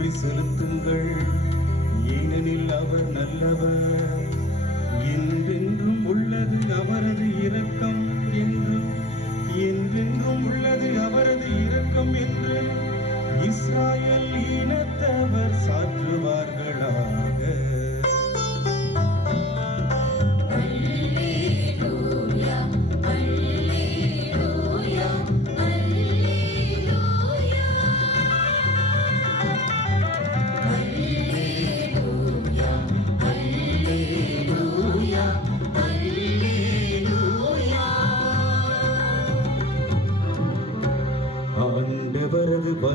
நன்றி செலுத்துங்கள். ஏனெனில் அவர் நல்லவர். என்றென்றும் உள்ளது அவரது இரக்கம் என்று. என்றென்றும் உள்ளது அவரது இரக்கம் என்று. இஸ்ராயல் இனத்தவர் சாற்றுவார்களாக.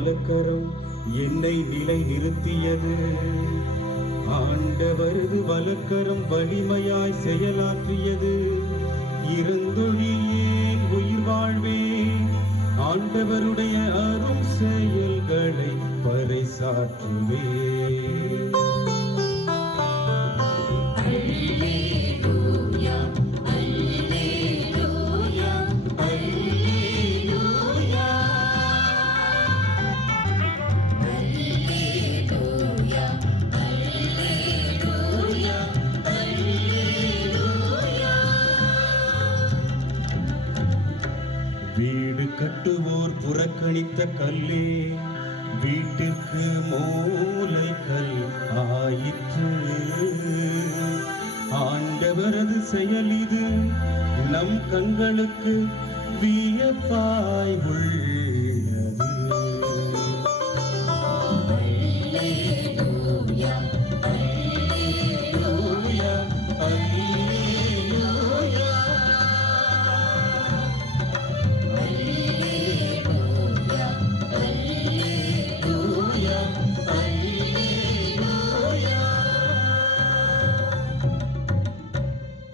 வலக்கரம் என்னை நிலை நிறுத்தியது ஆண்டவரது வலக்கரம் வலிமையாய் செயலாற்றியது. இருந்தொழியேன் உயிர் வாழ்வேன். ஆண்டவருடைய அரும் செயல்களை பறைசாற்றுவேன். வீடு கட்டுவோர் புறக்கணித்த கல்லே வீட்டுக்கு மூலை கல் ஆயிற்று. ஆண்டவரது செயல் இது நம் கண்களுக்கு வியப்பாய் உள்ள